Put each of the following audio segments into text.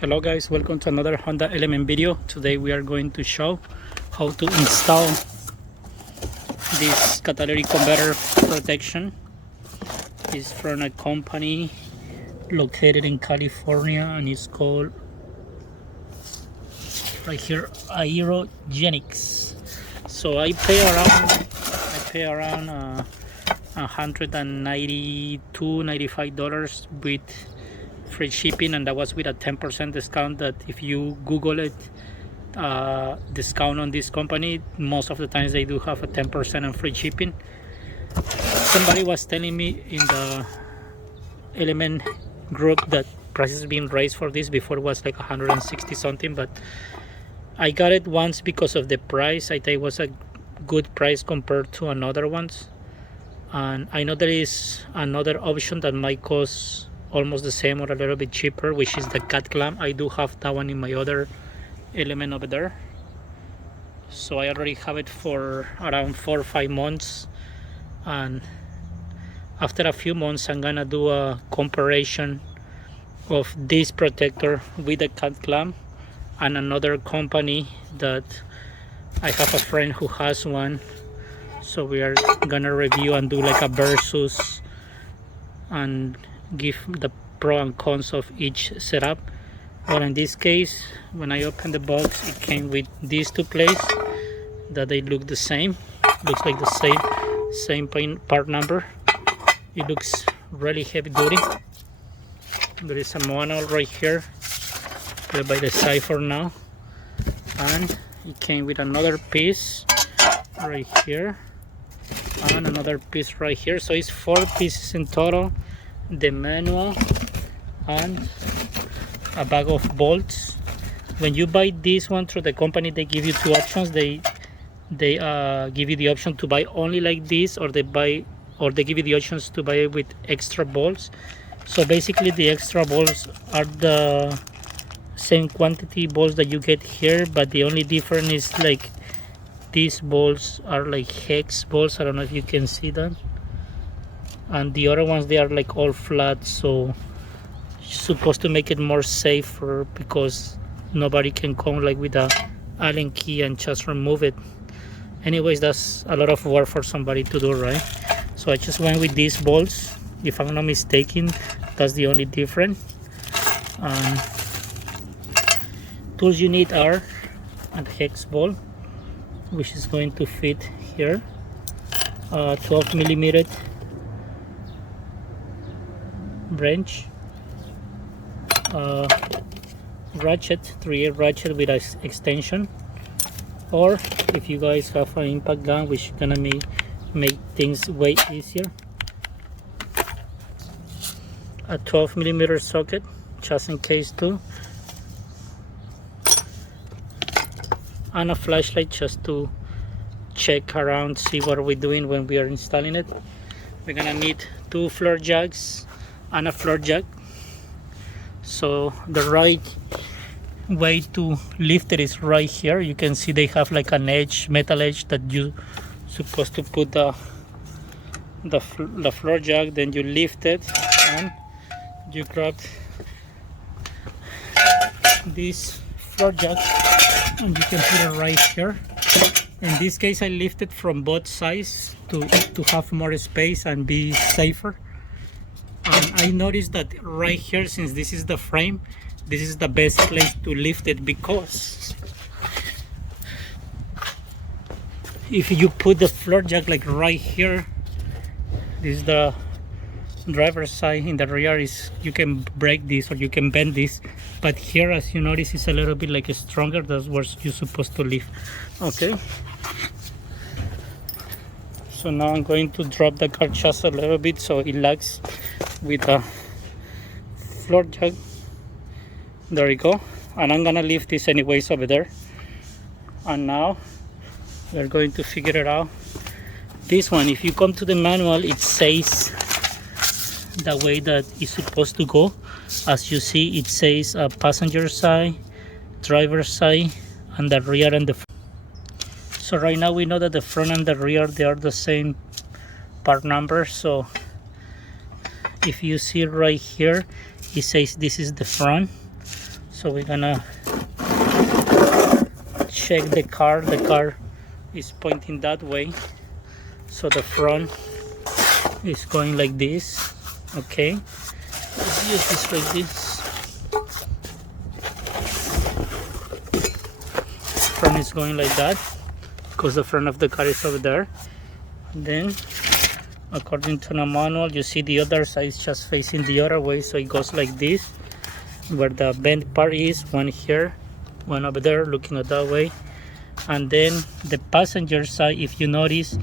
Hello guys, welcome to another Honda Element video. Today we are going to show how to install this catalytic converter protection. It's from a company located in California and it's called right here Aerogenics. So I pay around $192-$95 with free shipping, and that was with a 10% discount. That if you Google it, discount on this company, most of the times they do have a 10% and free shipping. Somebody was telling me in the Element group that prices being raised for this. Before it was like 160 something, but I got it once because of the price. I think it was a good price compared to another ones, and I know there is another option that might cost almost the same or a little bit cheaper, which is the cat clamp. I do have that one in my other Element over there, so I already have it for around 4 or 5 months, and after a few months I'm gonna do a comparison of this protector with the cat clamp and another company that I have a friend who has one, so we are gonna review and do like a versus and give the pro and cons of each setup. But in this case, when I opened the box, it came with these two plates that they look the same. Looks like the same part number. It looks really heavy duty. There is a manual right here, put it by the side for now, and it came with another piece right here and another piece right here, so it's 4 pieces in total. The manual and a bag of bolts. When you buy this one through the company, they give you 2 options. They give you the option to buy only like this, or they give you the options to buy with extra bolts. So basically the extra bolts are the same quantity bolts that you get here, but the only difference is like these bolts are like hex bolts. I don't know if you can see that, and the other ones, they are like all flat, so supposed to make it more safer because nobody can come like with a Allen key and just remove it. Anyways, that's a lot of work for somebody to do, right? So I just went with these bolts. If I'm not mistaken, that's the only difference. Tools you need are a hex bolt, which is going to fit here, 12mm wrench, ratchet, 3/8 ratchet with an extension, or if you guys have an impact gun, which is gonna make things way easier, a 12mm socket just in case too, and a flashlight just to check around, see what we're doing when we are installing it. We're gonna need 2 floor jacks and a floor jack. So the right way to lift it is right here. You can see they have like an edge, metal edge, that you supposed to put the floor jack. Then you lift it and you grab this floor jack and you can put it right here. In this case, I lift it from both sides to have more space and be safer. And I noticed that right here, since this is the frame, this is the best place to lift it, because if you put the floor jack like right here, this is the driver's side, in the rear is, you can break this or you can bend this, but here, as you notice, it's a little bit like stronger. That's where you're supposed to lift. Okay, so now I'm going to drop the car just a little bit so it locks with the floor jack. There you go. And I'm gonna leave this anyways over there. And now we're going to figure it out. This one, if you come to the manual, it says the way that it's supposed to go. As you see, it says passenger side, driver's side, and the rear and the front. So right now we know that the front and the rear, they are the same part number. So if you see right here, it says this is the front. So we're gonna check the car. The car is pointing that way, so the front is going like this. Okay, let's use this like this. Front is going like that because the front of the car is over there. And then according to the manual, you see the other side is just facing the other way, so it goes like this, where the bent part is, one here, one over there looking at that way. And then the passenger side, if you notice,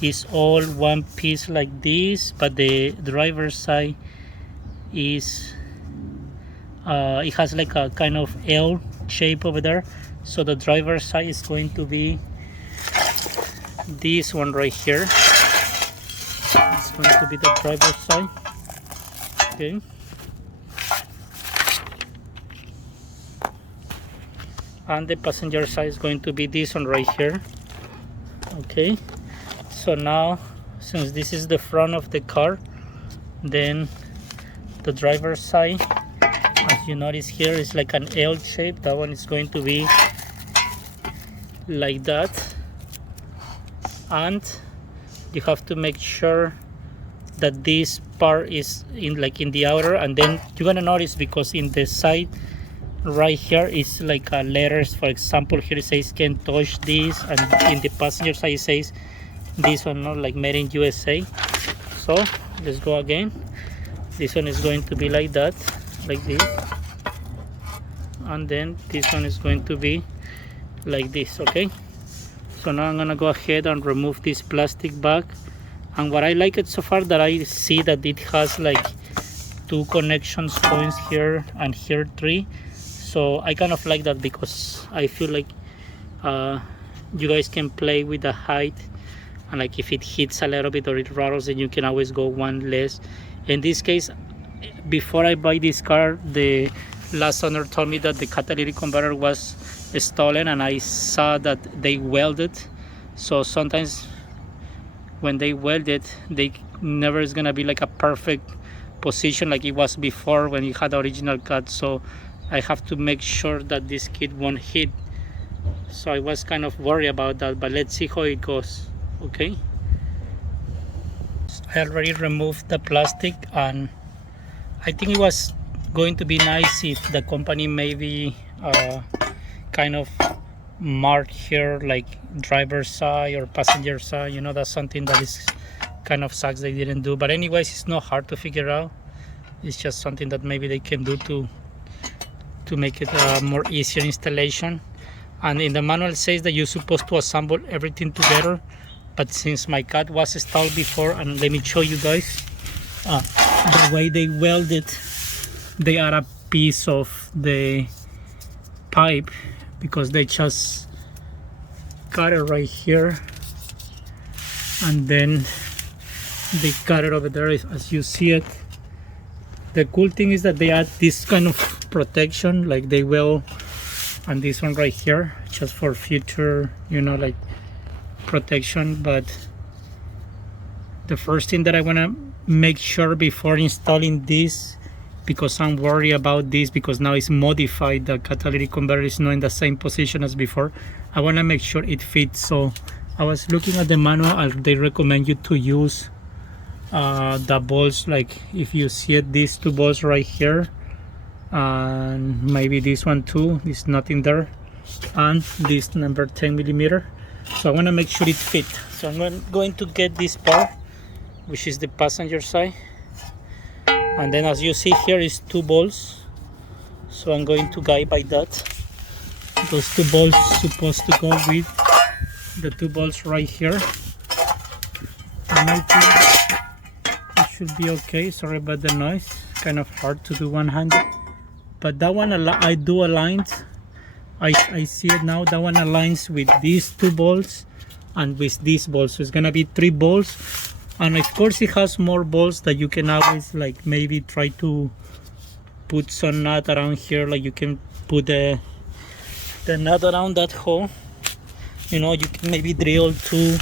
is all one piece like this, but the driver's side is it has like a kind of L shape over there. So the driver's side is going to be this one right here. It's going to be the driver's side. Okay. And the passenger side is going to be this one right here. Okay. So now, since this is the front of the car, then the driver's side, as you notice here, is like an L shape. That one is going to be like that. And you have to make sure that this part is in the outer, and then you're gonna notice, because in the side right here is like letters. For example, here it says can't touch this, and in the passenger side it says this one, not like made in USA. So let's go again. This one is going to be like that, like this, and then this one is going to be like this. Okay, so now I'm gonna go ahead and remove this plastic bag. And what I like it so far, that I see that it has like 2 connections points here and here 3. So I kind of like that, because I feel like you guys can play with the height, and like if it hits a little bit or it rattles, then you can always go one less. In this case, before I buy this car, the last owner told me that the catalytic converter was stolen, and I saw that they welded. So sometimes when they weld it, they never is gonna be like a perfect position like it was before when you had the original cut. So I have to make sure that this kit won't hit. So I was kind of worried about that, but let's see how it goes. Okay, I already removed the plastic, and I think it was going to be nice if the company maybe kind of mark here like driver's side or passenger side. You know, that's something that is kind of sucks they didn't do. But anyways, it's not hard to figure out. It's just something that maybe they can do to make it a more easier installation. And in the manual, it says that you're supposed to assemble everything together, but since my cat was installed before, and let me show you guys the way they welded, they add a piece of the pipe, because they just cut it right here, and then they cut it over there as you see it. The cool thing is that they add this kind of protection, like they will, and this one right here, just for future, you know, like protection. But the first thing that I want to make sure before installing this, because I'm worried about this, because now it's modified, the catalytic converter is not in the same position as before, I want to make sure it fits. So I was looking at the manual, and they recommend you to use the bolts, like if you see it, these 2 bolts right here, and maybe this one too, there's nothing there, and this number 10 millimeter. So I want to make sure it fits. So I'm going to get this part, which is the passenger side, and then as you see here is 2 bolts. So I'm going to guide by that. Those 2 bolts supposed to go with the 2 bolts right here, and I think it should be okay. Sorry about the noise, kind of hard to do one-handed, but that one I do aligned. I see it now, that one aligns with these 2 bolts and with these bolts. So it's gonna be 3 bolts, and of course it has more bolts that you can always like maybe try to put some nut around here, like you can put the nut around that hole. You know, you can maybe drill 2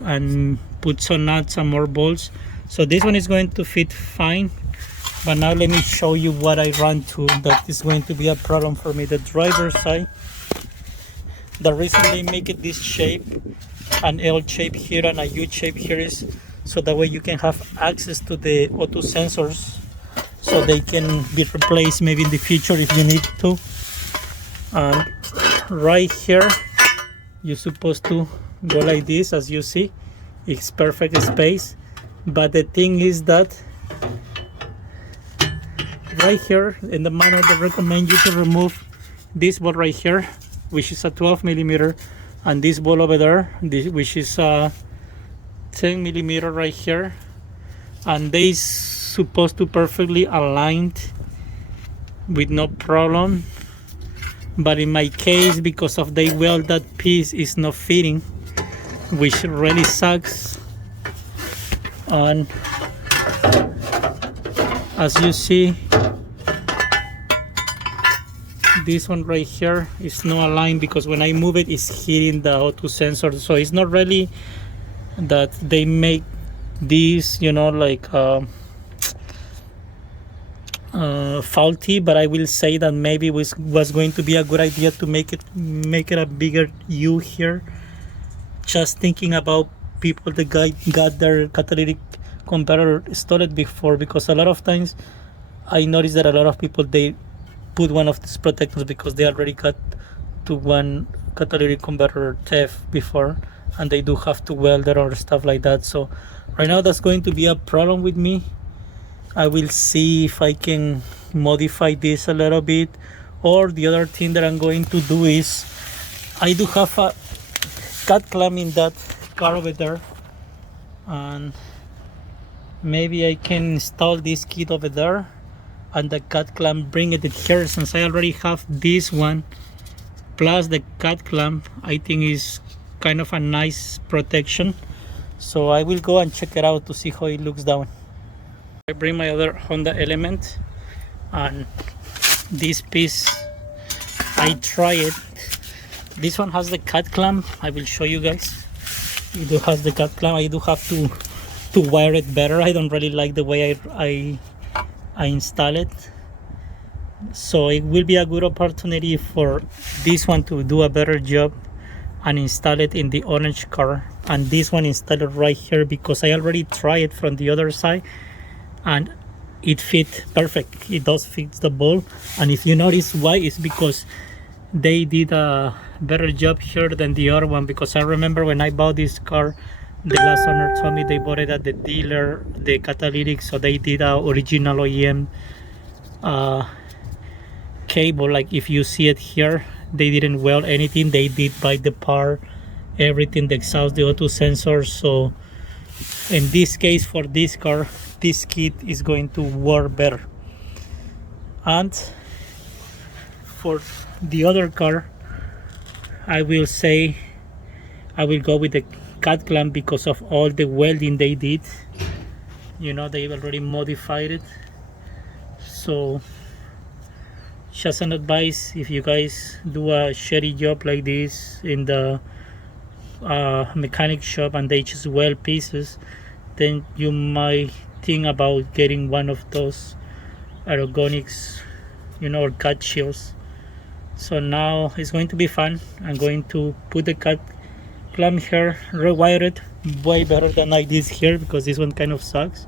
and put some nuts and more bolts. So this one is going to fit fine, But now let me show you what I run to that is going to be a problem for me. The driver's side, the reason they make it this shape, an L shape here and a U shape here, is so that way you can have access to the O2 sensors so they can be replaced maybe in the future if you need to. And right here you're supposed to go like this. As you see, it's perfect space, but the thing is that right here in the manual they recommend you to remove this ball right here, which is a 12 millimeter, and this ball over there, which is a 10 millimeter right here, and they supposed to perfectly aligned with no problem. But in my case, because of the weld, that piece is not fitting, which really sucks. And as you see, this one right here is not aligned because when I move it, it's hitting the O2 sensor. So it's not really that they make these, you know, like faulty, but I will say that maybe it was going to be a good idea to make it a bigger U here. Just thinking about people that got their catalytic converter installed before, because a lot of times I noticed that a lot of people, they put one of these protectors because they already got to one catalytic converter theft before, and they do have to weld it or stuff like that. So right now that's going to be a problem with me. I will see if I can modify this a little bit, or the other thing that I'm going to do is I do have a cat clamp in that car over there, and maybe I can install this kit over there and the cat clamp, bring it here. Since I already have this one plus the cat clamp, I think is kind of a nice protection. So I will go and check it out to see how it looks down. I bring my other Honda Element, and this piece I try it. This one has the cat clamp. I will show you guys. It do has the cat clamp. I do have to wire it better. I don't really like the way I install it. So it will be a good opportunity for this one to do a better job and install it in the orange car, and this one install it right here, because I already tried it from the other side and it fit perfect. It does fit the ball, and if you notice why, it's because they did a better job here than the other one. Because I remember when I bought this car, the last owner told me they bought it at the dealer, the catalytic, so they did a original OEM cable. Like if you see it here, they didn't weld anything, they did by the part everything, the exhaust, the O2 sensor. So in this case, for this car, this kit is going to work better. And for the other car, I will say I will go with the cat clamp because of all the welding they did. You know, they already modified it. So just an advice, if you guys do a shitty job like this in the mechanic shop and they just weld pieces, then you might think about getting one of those Aerogenics, you know, or cat shields. So now it's going to be fun. I'm going to put the cat clamp here, rewire it way better than I did here, because this one kind of sucks.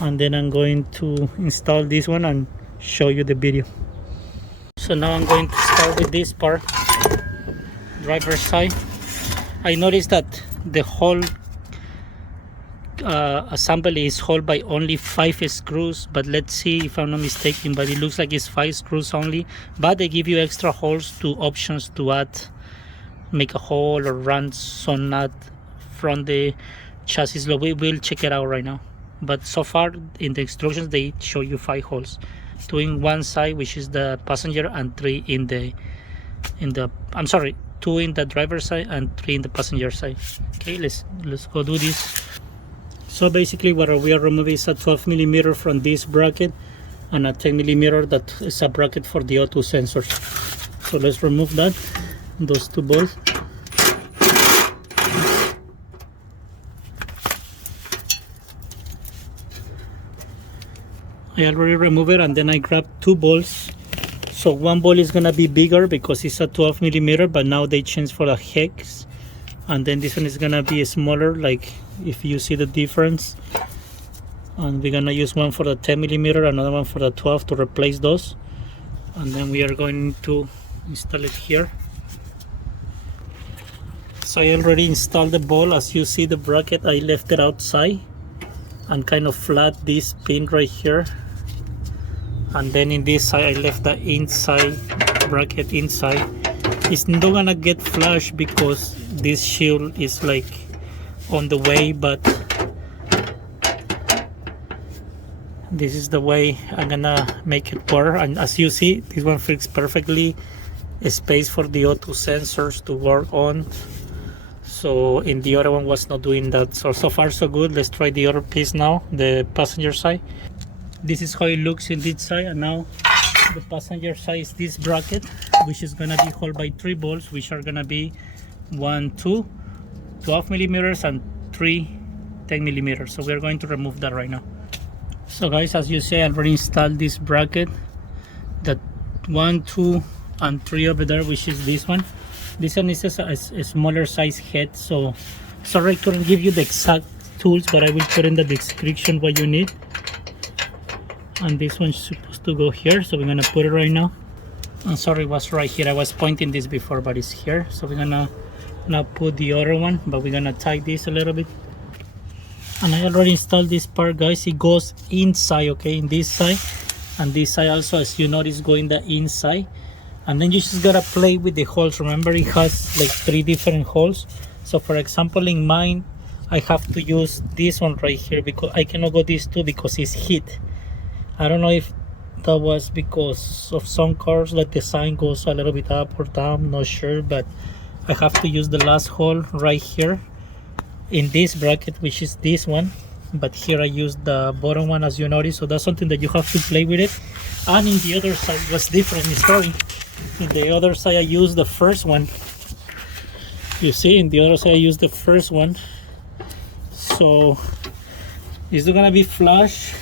And then I'm going to install this one and show you the video. So now I'm going to start with this part, driver's side. I noticed that the whole assembly is held by only 5 screws, but let's see if I'm not mistaken, but it looks like it's 5 screws only, but they give you extra holes, 2 options to add, make a hole or run some nut from the chassis. We will check it out right now, but so far in the instructions they show you 5 holes, 2 in one side, which is the passenger, and 3 in the I'm sorry, 2 in the driver's side and 3 in the passenger side. Okay, let's go do this. So basically what we are removing is a 12 millimeter from this bracket and a 10 millimeter that is a bracket for the O2 sensors. So let's remove that, those 2 bolts. I already removed it, and then I grabbed two balls. So one ball is gonna be bigger because it's a 12 millimeter, but now they changed for the hex. And then this one is gonna be smaller, like if you see the difference. And we're gonna use one for the 10 millimeter, another one for the 12 to replace those. And then we are going to install it here. So I already installed the ball. As you see the bracket, I left it outside and kind of flat this pin right here. And then in this side I left the inside bracket inside. It's not gonna get flush because this shield is like on the way, but this is the way I'm gonna make it work. And as you see, this one fits perfectly. A space for the O2 sensors to work on. So in the other one was not doing that. So far so good. Let's try the other piece now, the passenger side. This is how it looks in this side, and now the passenger side is this bracket, which is gonna be held by 3 bolts, which are gonna be 1, 2, 12 millimeters and 3 10 millimeters. So we're going to remove that right now. So guys, as you see, I already installed this bracket, that 1, 2 and 3 over there, which is this one. This one is a smaller size head, so sorry I couldn't give you the exact tools, but I will put in the description what you need. And this one's supposed to go here, so we're gonna put it right now. I'm sorry, it was right here. I was pointing this before, but it's here. So we're gonna now put the other one, but we're gonna tie this a little bit. And I already installed this part, guys. It goes inside, okay, in this side, and this side also, as you notice, going the inside. And then you just gotta play with the holes. Remember, it has like 3 different holes. So for example, in mine, I have to use this one right here because I cannot go this two because it's heat. I don't know if that was because of some cars, like the sign goes a little bit up or down, not sure, but I have to use the last hole right here in this bracket, which is this one, but here I use the bottom one, as you notice. So that's something that you have to play with it. And in the other side was different story. In the other side I used the first one. You see, in the other side I used the first one, so it's not gonna be flush,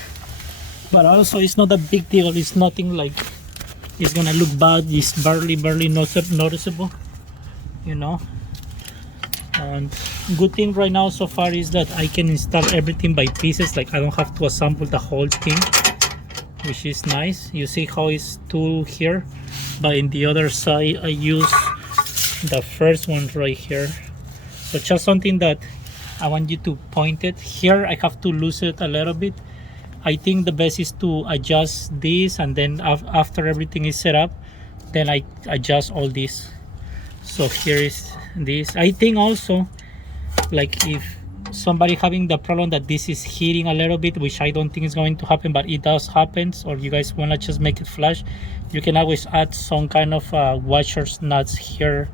but also it's not a big deal. It's nothing like it's gonna look bad. It's barely noticeable, you know. And good thing right now so far is that I can install everything by pieces. Like I don't have to assemble the whole thing, which is nice. You see how it's 2 here, but in the other side I use the first one right here. So just something that I want you to point it. Here I have to loosen it a little bit. I think the best is to adjust this, and then after everything is set up, then I adjust all this. So here is this. I think also, like if somebody having the problem that this is heating a little bit, which I don't think is going to happen, but it does happen, or you guys want to just make it flash, you can always add some kind of washers nuts here,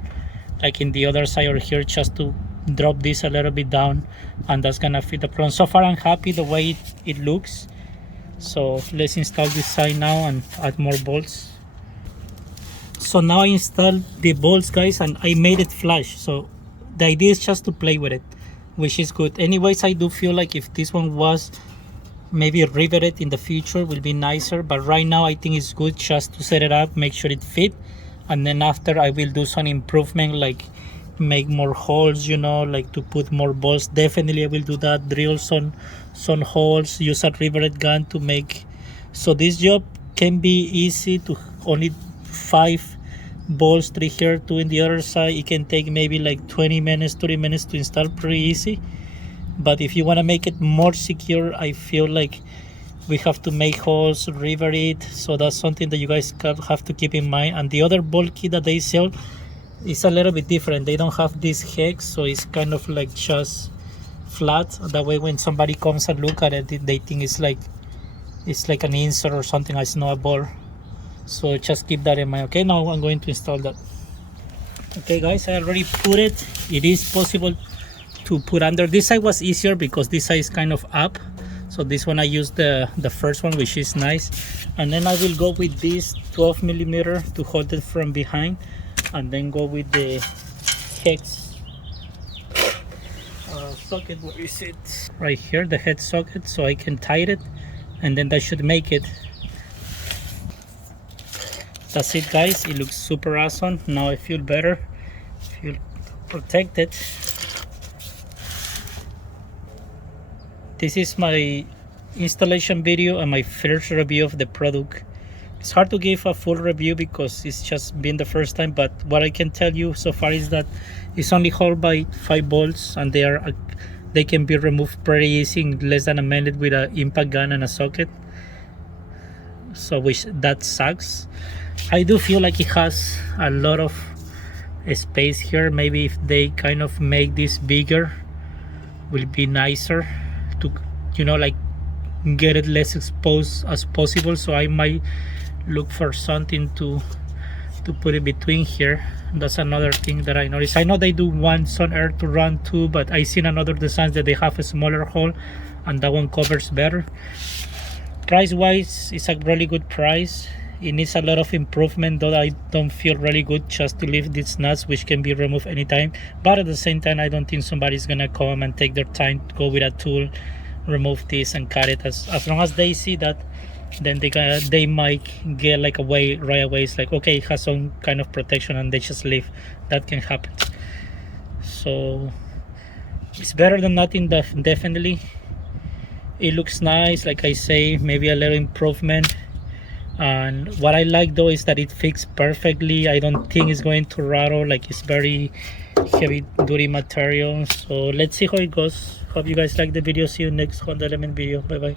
like in the other side or here, just to drop this a little bit down, and that's gonna fit the problem. So far I'm happy the way it looks. So let's install this side now and add more bolts. So now I installed the bolts, guys, and I made it flash. So the idea is just to play with it, which is good. Anyways, I do feel like if this one was maybe riveted in the future, will be nicer, but right now I think it's good just to set it up, make sure it fit, and then after I will do some improvement, like make more holes, you know, like to put more bolts. Definitely I will do that, drill some holes, use a riveted gun to make. So this job can be easy, to only 5 bolts, 3 here, 2 in the other side. It can take maybe like 20 minutes, 30 minutes to install, pretty easy. But if you want to make it more secure, I feel like we have to make holes, rivet it. So that's something that you guys have to keep in mind. And the other bolt kit that they sell is a little bit different. They don't have this hex, so it's kind of like just flat. That way when somebody comes and look at it, they think it's like an insert or something. It's not a ball. So just keep that in mind. Okay, now I'm going to install that. Okay guys, I already put it. It is possible to put under. This side was easier because this side is kind of up. So this one I used the first one, which is nice. And then I will go with this 12 millimeter to hold it from behind, and then go with the hex socket. Where is it? Right here, the head socket, so I can tighten it and then that should make it. That's it, guys. It looks super awesome. Now I feel better, feel protected. This is my installation video and my first review of the product. It's hard to give a full review because it's just been the first time, but what I can tell you so far is that it's only held by 5 bolts, and they can be removed pretty easy in less than a minute with an impact gun and a socket. So that sucks. I do feel like it has a lot of space here. Maybe if they kind of make this bigger, will be nicer to, you know, like get it less exposed as possible. So I might look for something to put it between here. That's another thing that I noticed. I know they do want some air to run too, but I seen another designs that they have a smaller hole and that one covers better. Price wise, it's a really good price. It needs a lot of improvement, though. I don't feel really good just to leave these nuts, which can be removed anytime, but at the same time I don't think somebody's gonna come and take their time to go with a tool, remove this and cut it. As long as they see that, then they might get like right away. It's like, okay, it has some kind of protection, and they just leave. That can happen. So it's better than nothing, definitely. It looks nice, like I say, maybe a little improvement. And what I like though is that it fits perfectly. I don't think it's going to rattle, like it's very heavy duty material. So let's see how it goes. Hope you guys like the video. See you next Honda Element video. Bye bye.